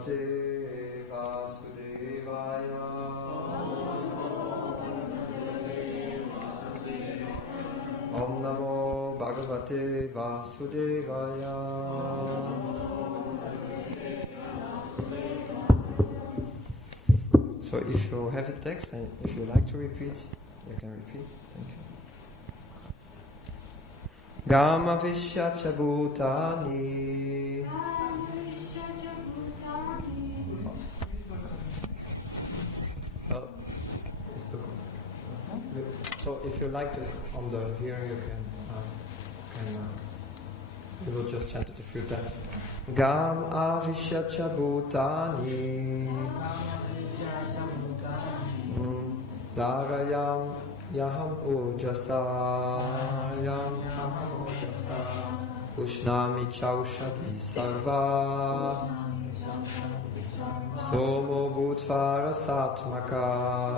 Bhagavate Vasudevaya. Om Namo Bhagavate Vasudevaya. So if you have a text and if you like to repeat, you can repeat. Thank you. Gama Vishya cha bhūtāni. So if you like to, on the here you can you will just chant it a few times. Gam āviśya cha bhūtāni. Dhārayāmy aham ojasā. Puṣṇāmi cauṣadhīḥ sarvāḥ. Somo bhūtvā rasātmakaḥ.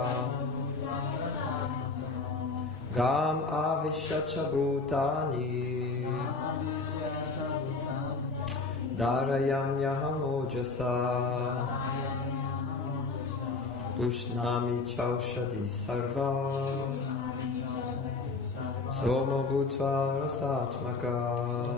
Gam āviśya cha bhūtāni. Dhārayāmy aham ojasā. puṣṇāmi cauṣadhīḥ sarvāḥ. Somo bhūtvā rasātmakaḥ.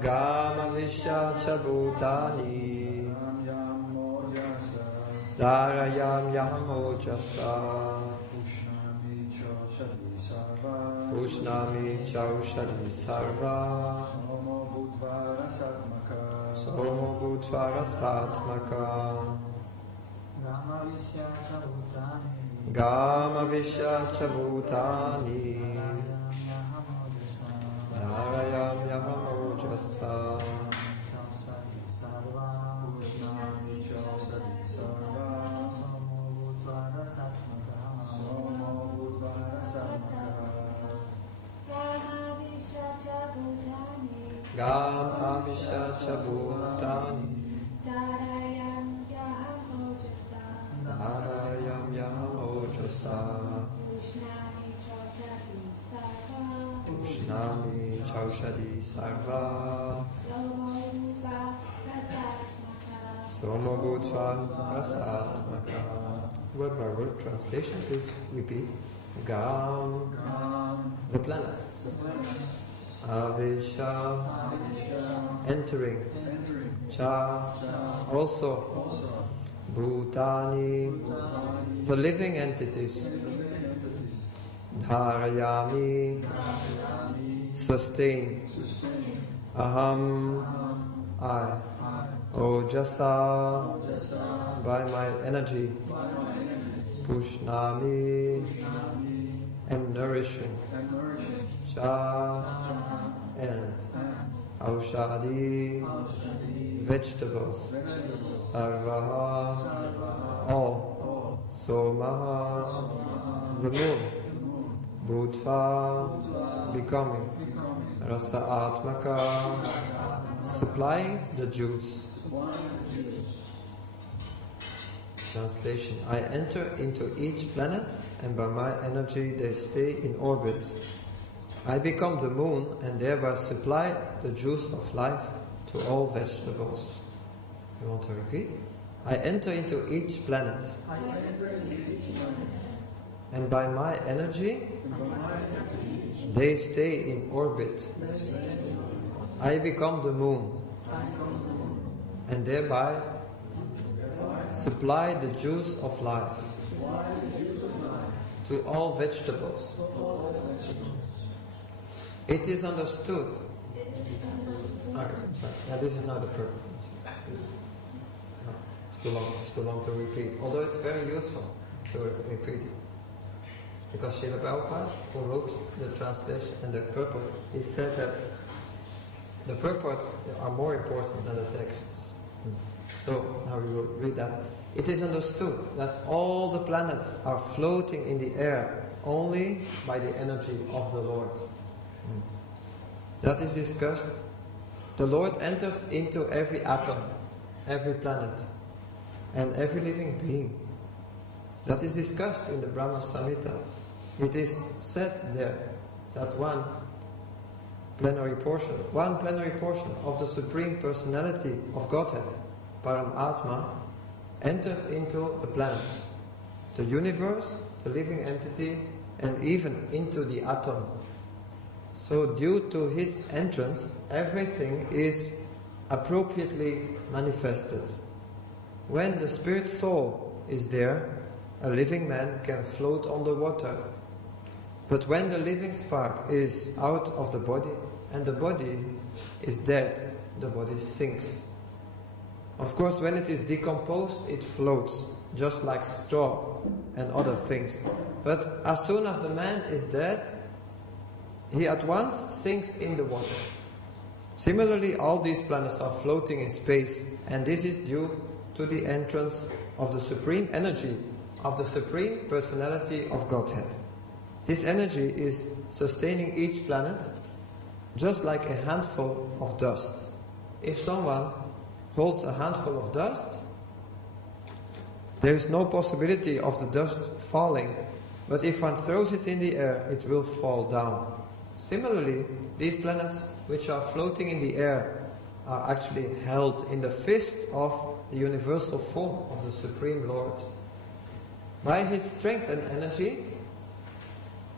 Gama vishya cha bhūtāni. Dhārayāmy aham ojasā. puṣṇāmi cauṣadhīḥ sarvāḥ. Somo bhūtvā rasātmakaḥ. Gama vishya cha bhūtāni. Dhārayāmy aham ojasā. Gam āviśya cha bhūtāni. Dhārayāmy aham ojasā. puṣṇāmi cauṣadhīḥ sarvāḥ. Somo bhūtvā rasātmakaḥ. Word by word translation, please repeat. Gam, the planets. Āviśya, entering. Cha, also. Bhūtāni, the living entities. Dhārayāmy, sustain. Aham, I. Ojasā, by my energy. Puṣṇāmi, and nourishing. Cha, and. Cauṣadhīḥ, vegetables. Sarvāḥ, all. Somo, the moon. Bhūtvā, becoming. Rasātmakaḥ, supplying the juice. Translation: I enter into each planet, and by my energy they stay in orbit. I become the moon, and thereby supply the juice of life to all vegetables. You want to repeat? I enter into each planet, and by my energy they stay in orbit. I become the moon, and thereby supply the juice of life to all vegetables. It is understood. This is not the purpose. No, it's too long to repeat. Although it's very useful to repeat it. Because Srila Prabhupada, who wrote the translation and the purport, he said that the purports are more important than the texts. So now we will read that. It is understood that all the planets are floating in the air only by the energy of the Lord. That is discussed. The Lord enters into every atom, every planet, and every living being. That is discussed in the Brahma Samhita. It is said there that one plenary portion, one plenary portion of the Supreme Personality of Godhead, Paramatma, enters into the planets, the universe, the living entity, and even into the atom. So due to his entrance, everything is appropriately manifested. When the spirit soul is there, a living man can float on the water. But when the living spark is out of the body and the body is dead, the body sinks. Of course, when it is decomposed, it floats, just like straw and other things. But as soon as the man is dead, he at once sinks in the water. Similarly, all these planets are floating in space, and this is due to the entrance of the supreme energy of the Supreme Personality of Godhead. This energy is sustaining each planet just like a handful of dust. If someone holds a handful of dust, there is no possibility of the dust falling, but if one throws it in the air, it will fall down. Similarly, these planets which are floating in the air are actually held in the fist of the universal form of the Supreme Lord. By his strength and energy,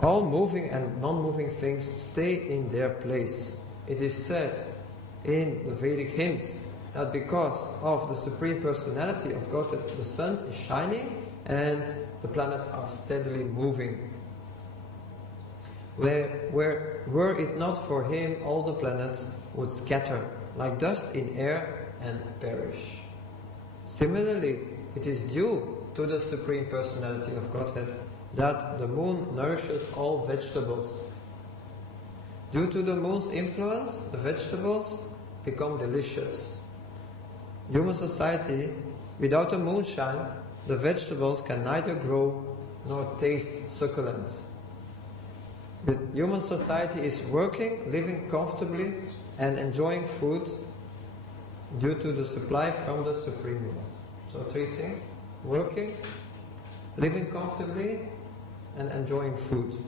all moving and non-moving things stay in their place. It is said in the Vedic hymns that because of the Supreme Personality of God, the sun is shining and the planets are steadily moving. Were it not for him, all the planets would scatter like dust in air and perish. Similarly, it is due to the Supreme Personality of Godhead that the moon nourishes all vegetables. Due to the moon's influence, the vegetables become delicious. Human society, without the moonshine, the vegetables can neither grow nor taste succulent. But human society is working, living comfortably, and enjoying food due to the supply from the Supreme Lord. So three things: working, living comfortably, and enjoying food.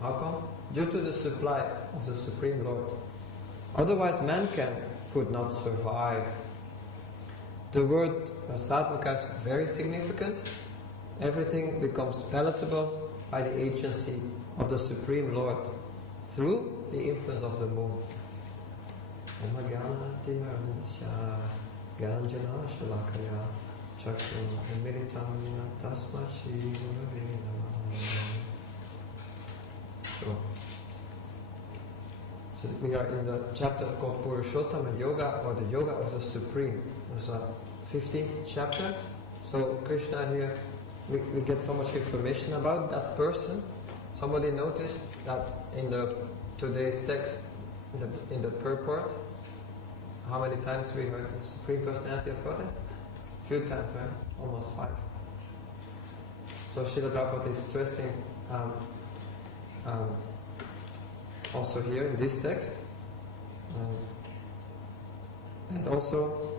How come? Due to the supply of the Supreme Lord. Otherwise mankind could not survive. The word rasātmakaḥ is very significant. Everything becomes palatable by the agency of the Supreme Lord through the influence of the moon. So we are in the chapter called Purushottama Yoga, or the Yoga of the Supreme. It's a 15th chapter. So Krishna here, we get so much information about that person. Somebody noticed that in today's text, in the purport, how many times we heard the Supreme Personality of Godhead? A few times, right? Almost 5. So Srila Prabhupada is stressing also here in this text, and also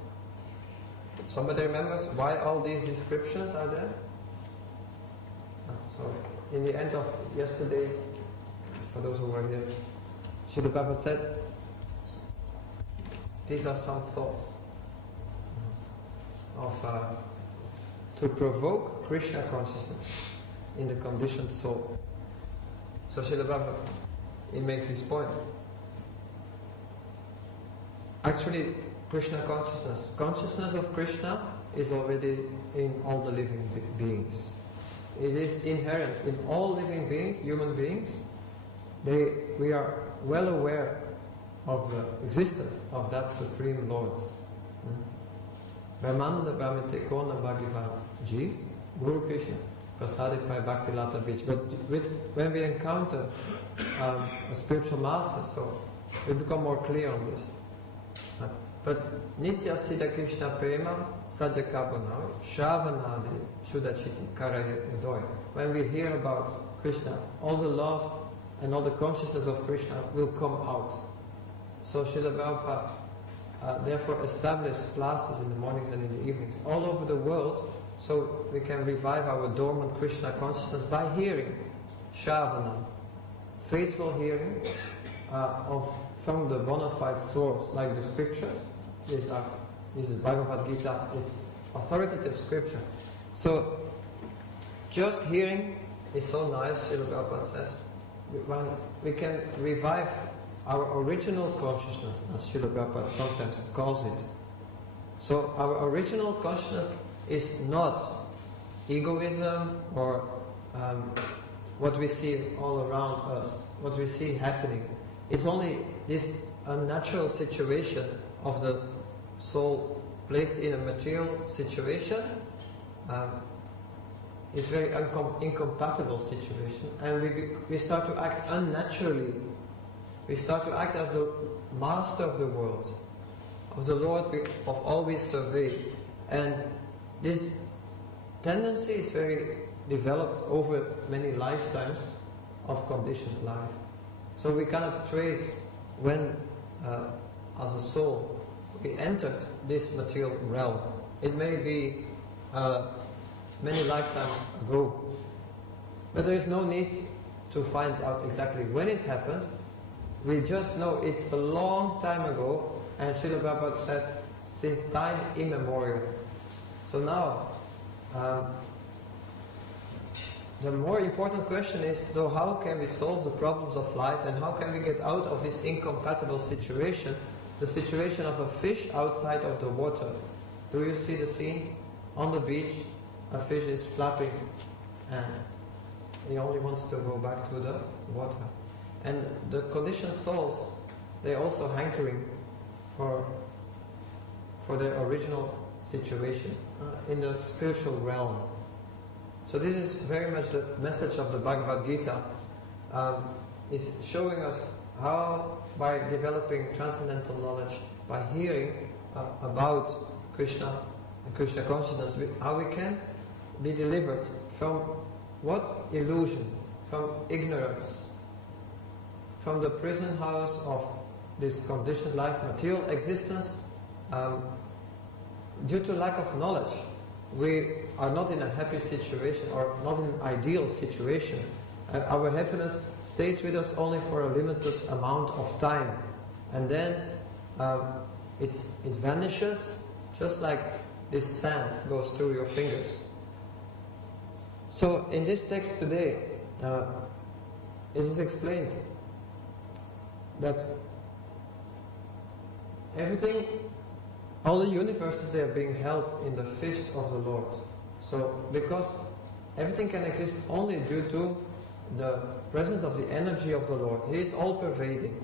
somebody remembers why all these descriptions are there? So in the end of yesterday, for those who were here, Srila Prabhupada said, these are some thoughts of to provoke Krishna consciousness in the conditioned soul. So Srila Prabhupada, he makes this point. Actually, Krishna consciousness of Krishna is already in all the living beings. It is inherent in all living beings, human beings. We are well aware of the existence of that Supreme Lord. Brahmanda Brahmite Kona Bhagavan Jeev, Guru Krishna, Prasadipaya Bhakti Lata Beach. But when we encounter a spiritual master, so we become more clear on this. But Nitya Siddha Krishna Prema Sadhya Kabana Shravanadi Shuddhachiti Karaye Udoy. When we hear about Krishna, all the love and all the consciousness of Krishna will come out. So Srila Prabhupada therefore established classes in the mornings and in the evenings all over the world, so we can revive our dormant Krishna consciousness by hearing Shravana, faithful hearing, from the bona fide source, like the scriptures. This is Bhagavad-gītā. It's authoritative scripture. So just hearing is so nice, Srila Prabhupada says. When we can revive our original consciousness, as Srila Prabhupada sometimes calls it. So our original consciousness is not egoism or what we see all around us, what we see happening. It's only this unnatural situation of the soul placed in a material situation. It's very incompatible situation, and we start to act unnaturally. We start to act as the master of the world, of the Lord of all we survey. And this tendency is very developed over many lifetimes of conditioned life. So we cannot trace when, as a soul, we entered this material realm. It may be many lifetimes ago. But there is no need to find out exactly when it happens. We just know it's a long time ago, and Srila Prabhupada says, since time immemorial. So now, the more important question is, so how can we solve the problems of life, and how can we get out of this incompatible situation, the situation of a fish outside of the water? Do you see the scene? On the beach, a fish is flapping, and he only wants to go back to the water. And the conditioned souls, they're also hankering for their original situation in the spiritual realm. So this is very much the message of the Bhagavad-gītā. It's showing us how, by developing transcendental knowledge, by hearing about Krishna and Krishna consciousness, how we can be delivered from what? Illusion, from ignorance, from the prison house of this conditioned life, material existence. Due to lack of knowledge, we are not in a happy situation, or not in an ideal situation. Our happiness stays with us only for a limited amount of time, and then it vanishes, just like this sand goes through your fingers. So in this text today, it is explained that everything, all the universes, they are being held in the fist of the Lord. So because everything can exist only due to the presence of the energy of the Lord. He is all-pervading.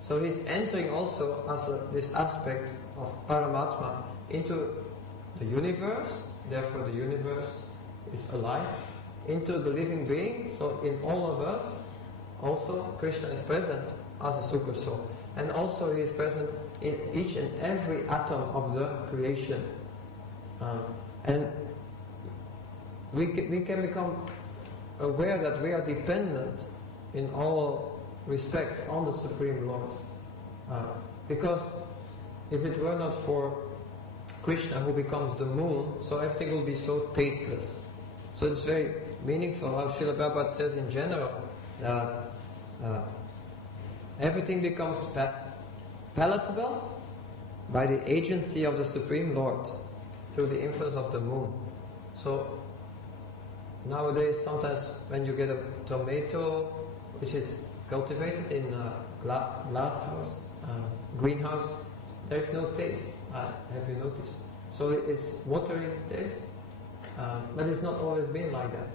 So He's entering also as this aspect of Paramatma into the universe, therefore the universe is alive, into the living being. So in all of us, also Krishna is present as a super soul. And also He is present in each and every atom of the creation. And we can become aware that we are dependent in all respects on the Supreme Lord. Because if it were not for Krishna, who becomes the moon, so everything will be so tasteless. So it's very meaningful how Srila Prabhupada says in general that everything becomes palatable by the agency of the Supreme Lord through the influence of the moon. So nowadays, sometimes when you get a tomato which is cultivated in a glass house, greenhouse, there is no taste. Have you noticed? So it's watery taste, but it's not always been like that.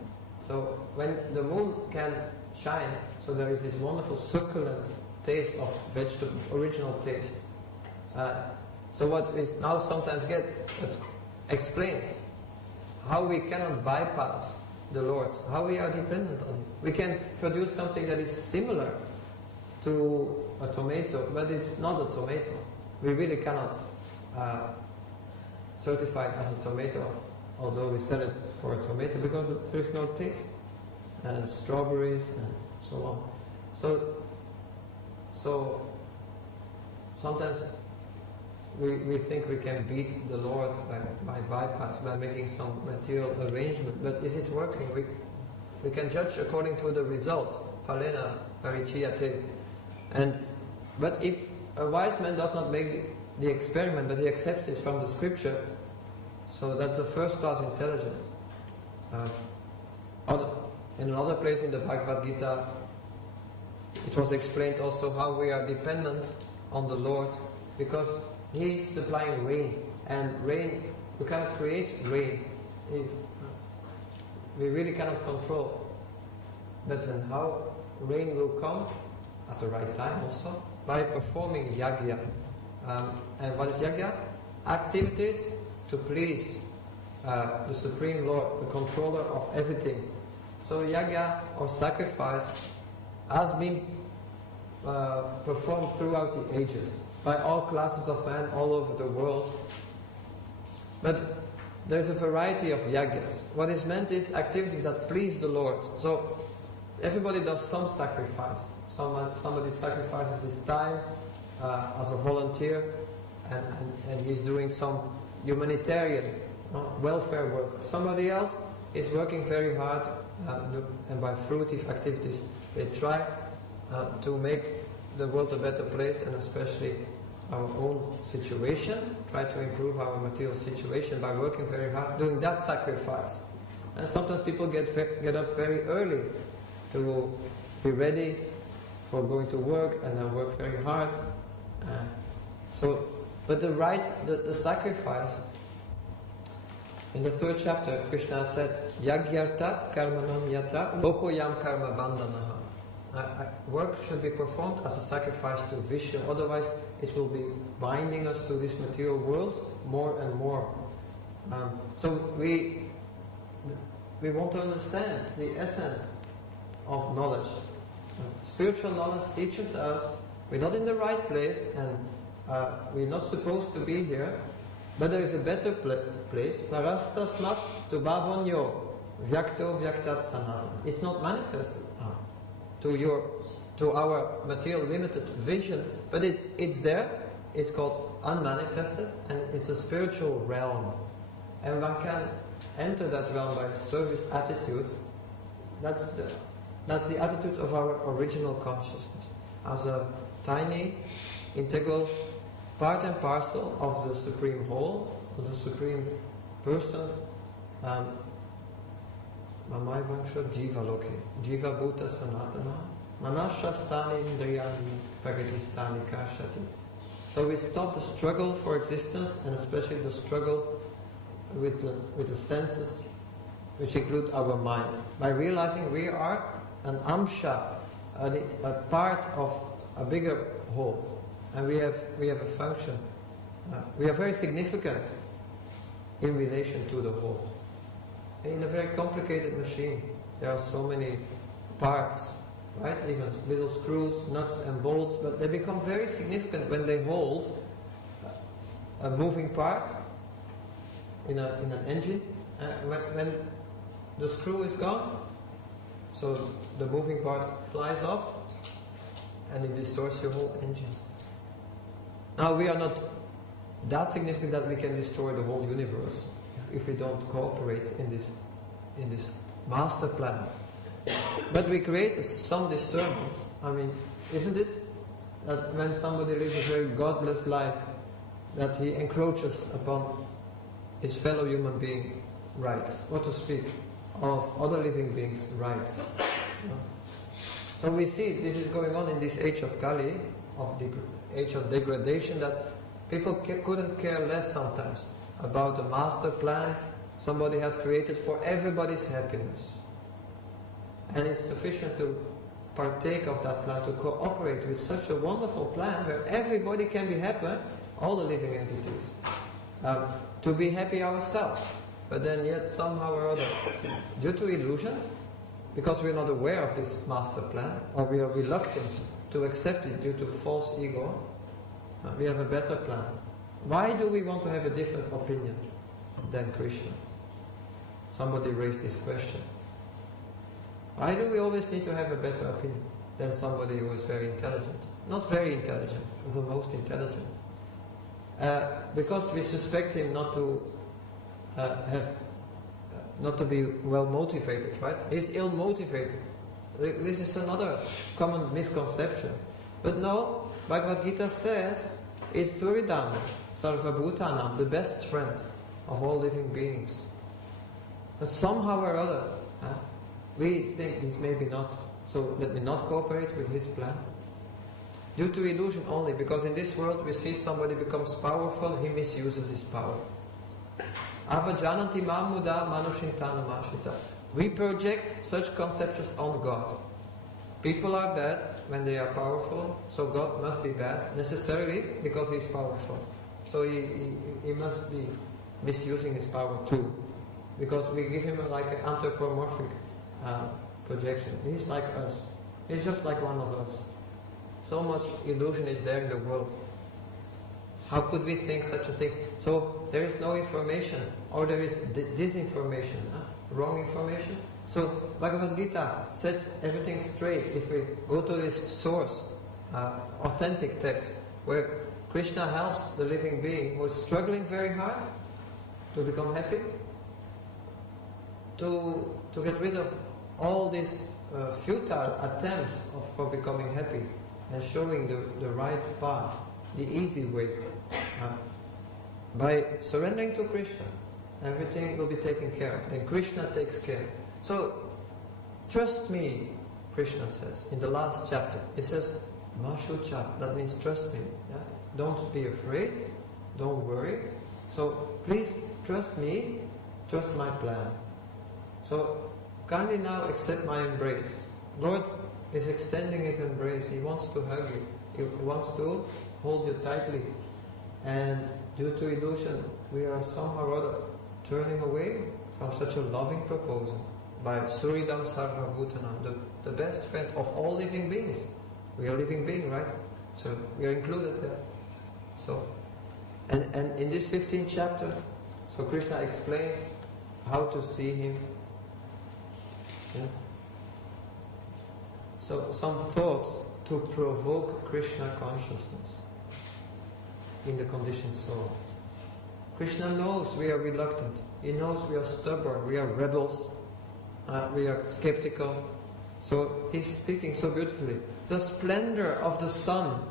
So when the moon can shine, so there is this wonderful succulent taste of vegetables, original taste. So what we now sometimes get, that explains how we cannot bypass the Lord, how we are dependent on Him. We can produce something that is similar to a tomato, but it's not a tomato. We really cannot certify it as a tomato, although we sell it for a tomato, because there is no taste. And strawberries and so on. So sometimes we think we can beat the Lord by bypass, by making some material arrangement, but is it working? We can judge according to the result. Palena parichiyate. And But if a wise man does not make the experiment, but he accepts it from the scripture, so that's the first class intelligence. In another place in the Bhagavad-gītā, it was explained also how we are dependent on the Lord, because He is supplying rain, and rain, we cannot create rain. We really cannot control. But then how rain will come at the right time also? By performing yajna. And what is yajna? Activities to please the Supreme Lord, the controller of everything. So yajna, or sacrifice, has been performed throughout the ages by all classes of men all over the world. But there's a variety of yajnas. What is meant is activities that please the Lord. So everybody does some sacrifice. Somebody sacrifices his time as a volunteer, and he's doing some humanitarian welfare work. Somebody else is working very hard, and by fruitive activities they try to make the world a better place, and especially our own situation, try to improve our material situation by working very hard, doing that sacrifice. And sometimes people get up very early to be ready for going to work, and then work very hard. But the sacrifice, in the 3rd chapter, Krishna said, Yagyartat karmanam yata lokoyam karma bandhanaha. Work should be performed as a sacrifice to Vishnu, otherwise it will be binding us to this material world more and more. So we want to understand the essence of knowledge. Spiritual knowledge teaches us we're not in the right place, and we're not supposed to be here, but there is a better place. Parastasmat tu bhavonyo vyakto vyaktat sanatana. It's not manifested to our material limited vision, but it's there. It's called unmanifested, and it's a spiritual realm. And one can enter that realm by service attitude. That's the attitude of our original consciousness, as a tiny, integral part and parcel of the Supreme Whole, of the Supreme Person. Mamai Vangsha Jiva Loke, Jiva Bhuta Sanatana, Manashastani Indriyani Pragatistani Kashati. So we stop the struggle for existence, and especially the struggle with the senses, which include our mind, by realizing we are an amsha, a part of a bigger whole, and we have a function. We are very significant in relation to the whole. In a very complicated machine, there are so many parts, right? Even little screws, nuts and bolts, but they become very significant when they hold a moving part in an engine. When the screw is gone, so the moving part flies off, and it distorts your whole engine. Now we are not that significant that we can destroy the whole universe if we don't cooperate in this master plan. But we create some disturbance. I mean, isn't it that when somebody lives a very godless life, that he encroaches upon his fellow human being rights, or to speak of other living beings' rights? So we see this is going on in this age of Kali, of the age of degradation, that people couldn't care less sometimes about a master plan somebody has created for everybody's happiness. And it's sufficient to partake of that plan, to cooperate with such a wonderful plan where everybody can be happy, all the living entities, to be happy ourselves. But then yet somehow or other, due to illusion, because we're not aware of this master plan, or we are reluctant to accept it due to false ego, we have a better plan. Why do we want to have a different opinion than Krishna? Somebody raised this question. Why do we always need to have a better opinion than somebody who is very intelligent? Not very intelligent, the most intelligent. Because we suspect him not to not to be well motivated, right? He's ill motivated. This is another common misconception. But no, Bhagavad-gītā says is Suridama, sarvāḥ bhūtānam, the best friend of all living beings. But somehow or other, we think he's maybe not, so let me not cooperate with his plan. Due to illusion only, because in this world we see somebody becomes powerful, he misuses his power. Avajananti mamuda manushintanamashita. We project such conceptions on God. People are bad when they are powerful, so God must be bad necessarily because he is powerful. So he must be misusing his power too, because we give him like an anthropomorphic projection. He's like us. He's just like one of us. So much illusion is there in the world. How could we think such a thing? So there is no information, or there is disinformation, wrong information. So Bhagavad Gita sets everything straight. If we go to this source, authentic text, where Krishna helps the living being who is struggling very hard to become happy, to get rid of all these futile attempts for becoming happy, and showing the right path, the easy way. By surrendering to Krishna, everything will be taken care of. Then Krishna takes care. So, trust me, Krishna says in the last chapter. It says, Mashucha, that means trust me. Yeah? Don't be afraid, don't worry. So, please trust me, trust my plan. So, kindly now accept my embrace. Lord is extending his embrace. He wants to hug you. He wants to hold you tightly. And due to illusion, we are somehow or other turning away from such a loving proposal by Suridam Sarvāḥ Bhūtānam, the best friend of all living beings. We are living beings, right? So we are included there. So, and in this 15th chapter, so Krishna explains how to see him. Yeah? So some thoughts to provoke Krishna consciousness in the conditioned soul. Krishna knows we are reluctant. He knows we are stubborn, we are rebels, we are skeptical. So he's speaking so beautifully. The splendor of the sun,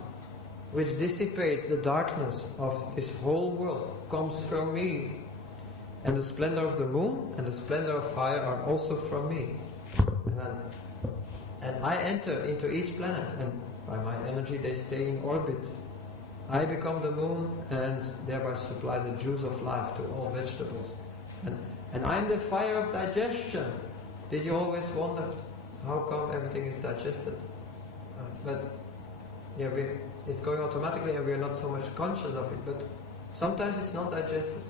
which dissipates the darkness of this whole world, comes from me. And the splendor of the moon and the splendor of fire are also from me. And I enter into each planet, and by my energy they stay in orbit. I become the moon and thereby supply the juice of life to all vegetables. And I'm the fire of digestion. Did you always wonder how come everything is digested? But yeah, it's going automatically and we are not so much conscious of it. But sometimes it's not digested.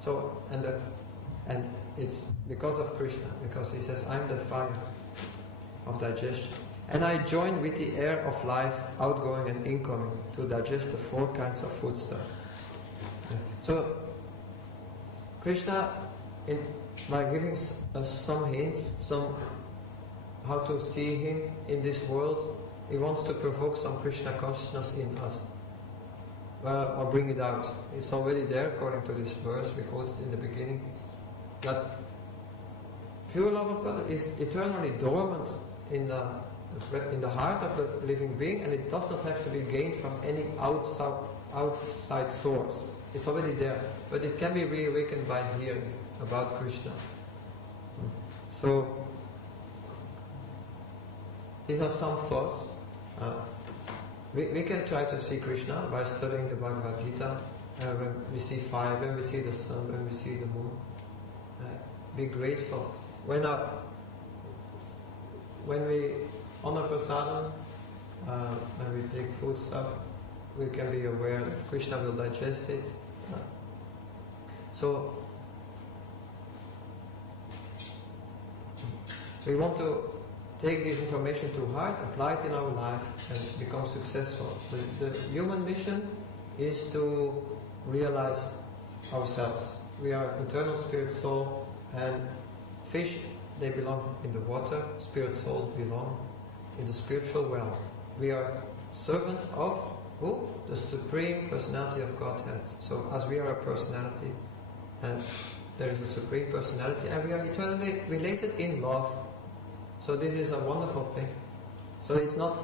So and it's because of Krishna, because he says, I'm the fire of digestion. And I join with the air of life, outgoing and incoming, to digest the 4 kinds of foodstuff. So, Krishna, by giving us some hints, how to see him in this world, he wants to provoke some Krishna consciousness in us. Or bring it out. It's already there, according to this verse we quoted in the beginning, that pure love of God is eternally dormant in the heart of the living being, and it does not have to be gained from any outside source. It's already there, but it can be reawakened by hearing about Krishna. So, these are some thoughts. We can try to see Krishna by studying the Bhagavad Gita. When we see fire, when we see the sun, when we see the moon. Be grateful. When we honor prasadam, when we take food stuff, we can be aware that Krishna will digest it. So we want to take this information to heart, apply it in our life, and become successful. The human mission is to realize ourselves. We are eternal spirit soul, and fish, they belong in the water, spirit souls belong in the spiritual realm. We are servants of who? The Supreme Personality of Godhead. So as we are a personality, and there is a Supreme Personality, and we are eternally related in love. So this is a wonderful thing. So it's not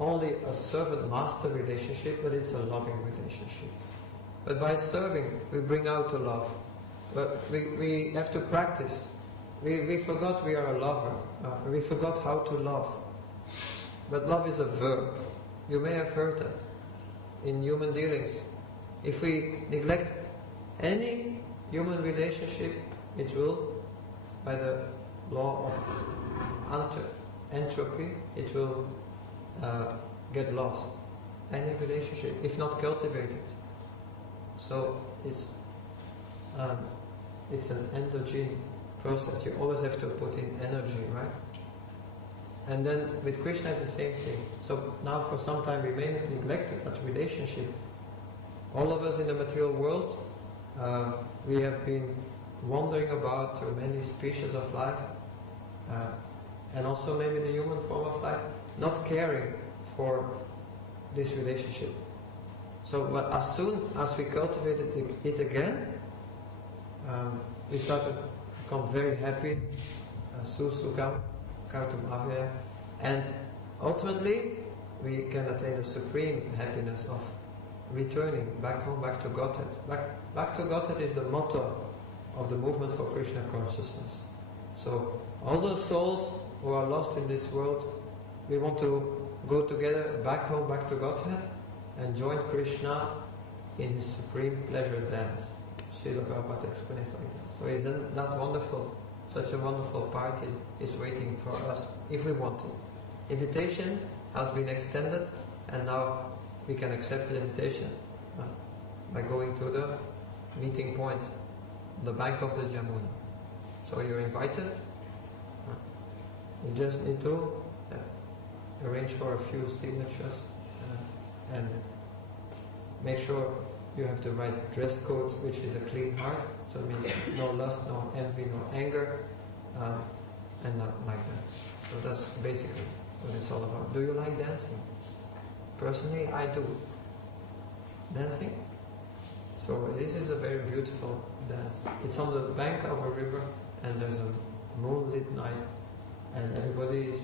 only a servant-master relationship, but it's a loving relationship. But by serving, we bring out the love. But we have to practice. We forgot we are a lover. We forgot how to love. But love is a verb. You may have heard that in human dealings. If we neglect any human relationship, it will, by the law of entropy, it will get lost. Any relationship, if not cultivated. So it's an endogene process. You always have to put in energy, right? And then with Krishna it's the same thing. So now for some time we may have neglected that relationship. All of us in the material world, we have been wandering about through many species of life, and also maybe the human form of life, not caring for this relationship. So, but as soon as we cultivated it again, we start to become very happy, sukham, kartum āviśya, and ultimately we can attain the supreme happiness of returning back home, back to Godhead. Back to Godhead is the motto of the movement for Krishna consciousness. So all those souls who are lost in this world, we want to go together back home, back to Godhead, and join Krishna in his supreme pleasure dance. Srila Prabhupada explains like this. So isn't that wonderful? Such a wonderful party is waiting for us, if we want it. Invitation has been extended, and now we can accept the invitation by going to the meeting point, the bank of the Jamuna. So you're invited. You just need to arrange for a few signatures and make sure you have the right dress code, which is a clean heart. So it means no lust, no envy, no anger, and not like that. So that's basically what it's all about. Do you like dancing? Personally, I do. Dancing? So this is a very beautiful dance. It's on the bank of a river, and there's a moonlit night, and everybody is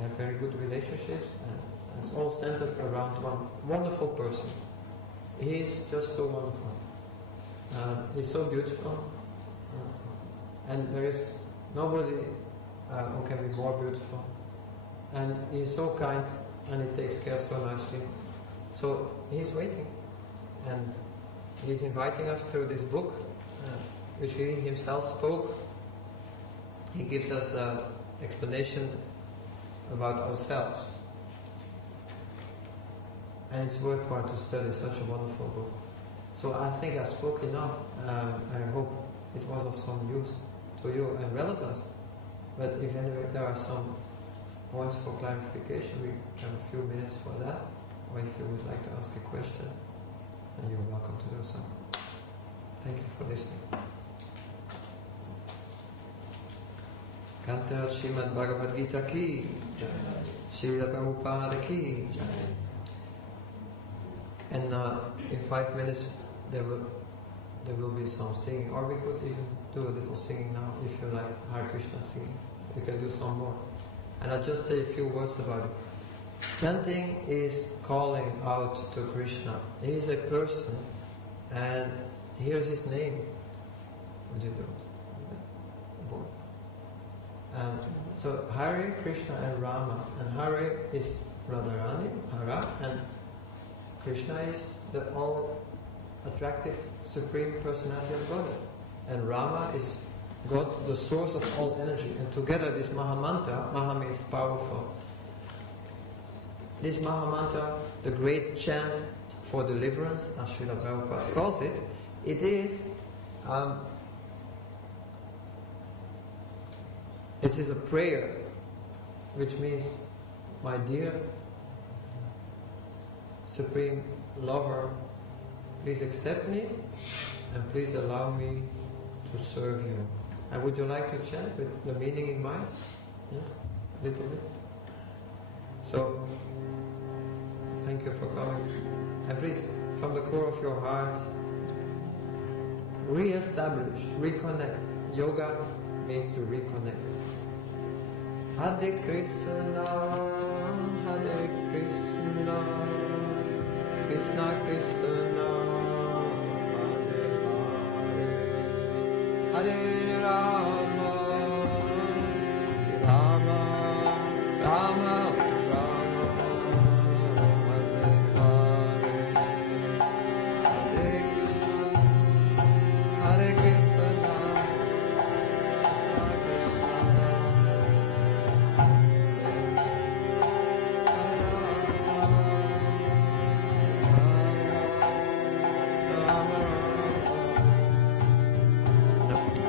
have very good relationships, and it's all centered around one wonderful person. He's just so wonderful. He's so beautiful, and there is nobody who can be more beautiful. And he's so kind, and he takes care so nicely. So he's waiting, and he's inviting us through this book, which he himself spoke. He gives us an explanation about ourselves. And it's worthwhile to study such a wonderful book. So I think I spoke enough. I hope it was of some use to you and relevance. But if there are some points for clarification, we have a few minutes for that. Or if you would like to ask a question, then you're welcome to do so. Thank you for listening. Kanta Srimad Bhagavad-gītā ki jai, Srila Prabhupada ki jai. And in 5 minutes there will be some singing, or we could even do a little singing now if you like Hare Krishna singing. We can do some more. And I'll just say a few words about it. Chanting is calling out to Krishna. He is a person, and here's his name. Would you do it? Both. So Hare, Krishna and Rama. And Hare is Radharani, Hara, and Krishna is the all-attractive Supreme Personality of Godhead. And Rama is God, the source of all energy. And together this Mahamantra, Maha means powerful. This Mahamantra, the great chant for deliverance, as Srila Prabhupada calls it, it is a prayer, which means, my dear Supreme Lover, please accept me and please allow me to serve you. And would you like to chant with the meaning in mind? Yes? A little bit? So, thank you for coming. And please, from the core of your heart, re-establish, reconnect. Yoga means to reconnect. Hare Krishna, Krishna Krishna, Hare Hare, Hare Rama, Rama Rama, Rama, Hare Hare, Hare Krishna,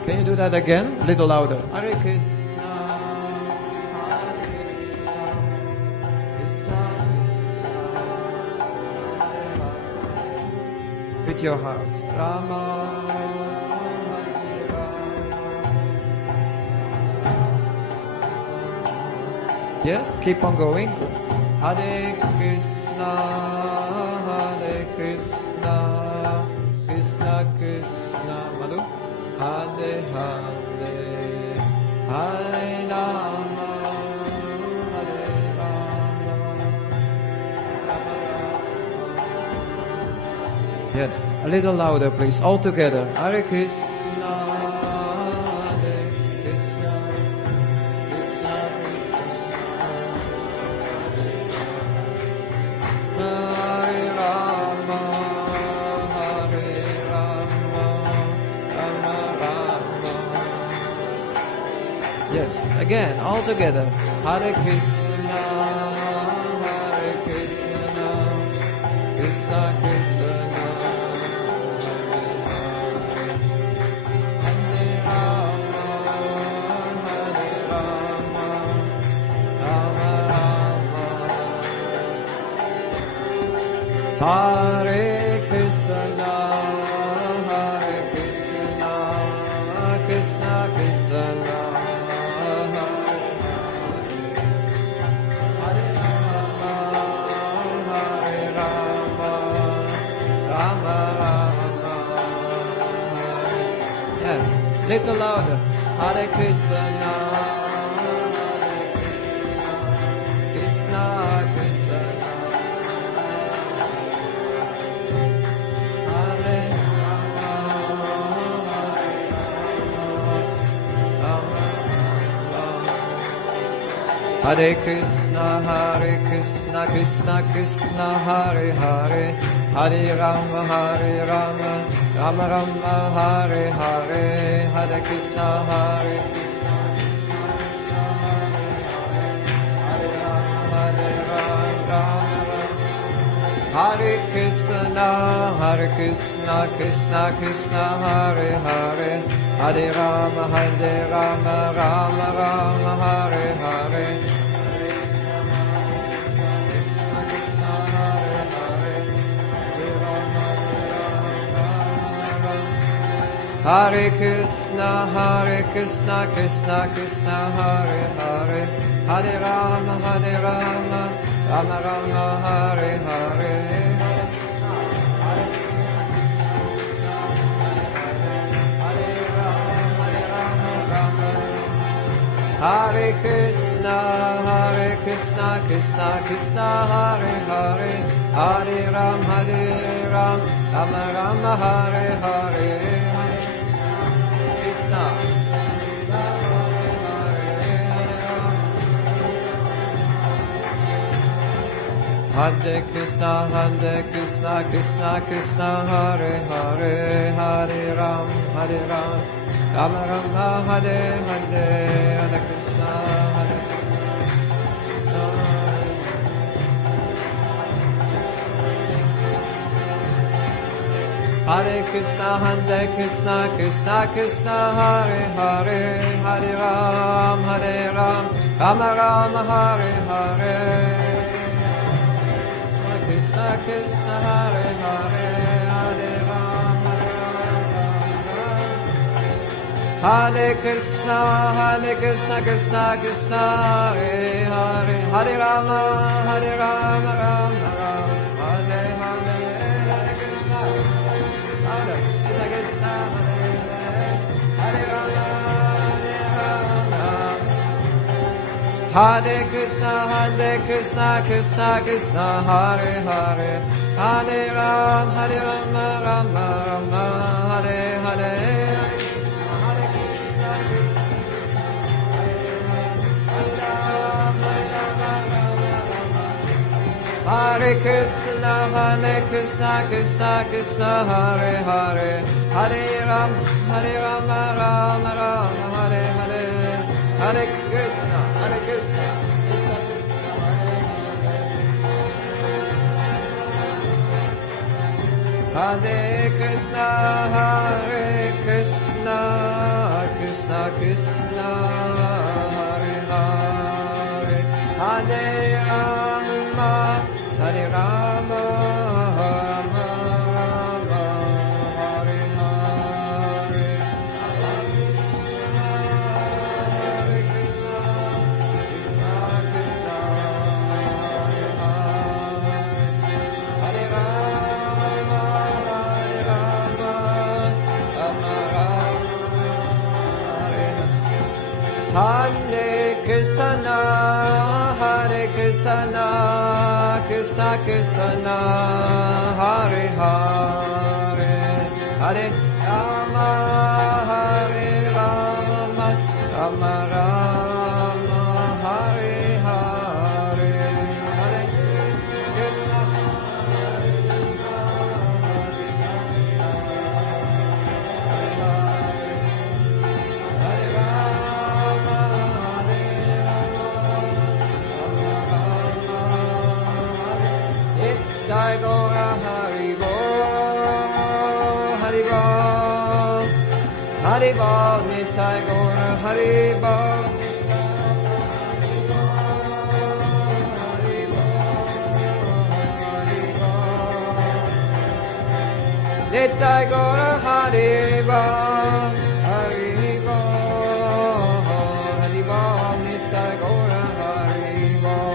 Can you do that again? A little louder. Hare Krishna, Hare Krishna, Krishna Krishna, Hare Hare. With your hearts. Rama, Hare Rama. Yes, keep on going. Hare Krishna, Hare Krishna, Krishna Krishna, Madhu. Hare Hare, Hare Rama, Hare Rama, Yes, a little louder please, all together. Hare Krishna, Hare Krishna, Krishna Krishna, Hare Rama, Hare Rama, Rama Rama. Yes, again, all together. Hare Krishna, Hare Krishna, Krishna Krishna, Hare Rama, Hare Rama, Rama Rama. Hare Krishna, Hare Krishna, Krishna Krishna, Hare Rama, Hare Rama, Rama Rama. Yeah, little louder. Hare Krishna, Hare Krishna, Krishna Krishna, Hare Rama, Hare Rama, Rama Rama. Hare Krishna, Krishna Krishna, Hare Hare, Hare Rama, Rama Rama, Hare Hare, Hare Krishna, Hare Hare Krishna, Krishna Krishna, Hare Hare, Hare Rama, Rama Rama, Hare Hare. Hare Krishna, Krishna Krishna, Hare Hare, Hare Rama, Rama Rama, Hare Hare. Hare Krishna, Krishna Krishna, Hare Hare, Hare Rama, Rama Rama, Hare Hare. Hare Krishna, Krishna Krishna, Hare Hare, Hare Rama, Rama Rama, Hare Hare, Hare Krishna, Hare Hare Krishna, Krishna Krishna, Hare Hare, Hare Rama, Rama Rama, Hare Hare. Krishna, Hare Hare, Hare Rama, Hare Krishna, Krishna Krishna, Hare Hare, Hare Rama, Rama Rama, Hare Hare, Hare Krishna, Krishna Hare Rama, Hare Krishna, Krishna Krishna, Hare Hare, Hare Rama, Rama Rama, Hare Hare. Hare Krishna, Krishna Krishna, Hare Hare, Hare Rama, Rama Rama, Hare Hare. Hare Krishna, Krishna Krishna, Hare Krishna, Krishna Krishna, Hare Hare, Hare Rama, Rama Rama, Hare Hare. Hare Krishna, Krishna Krishna, Hare Hare, Hare Rama, Rama Rama, Hare Hare, Hare Krishna, Jai Gora Hari Bol, Hari Bol, Hari Bol, Nitai Gora Hari Bol, Hari Bol, Nitai Gora Hari Bol, Hari Bol, Hari Bol, Nitai Gora Hari Bol.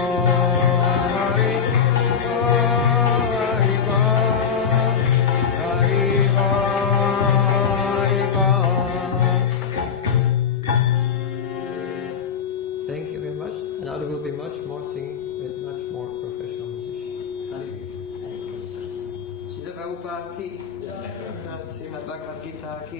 There will be much more singing with much more professional musicians. Srila Prabhupada ki, Srimad Bhagavad-gītā ki.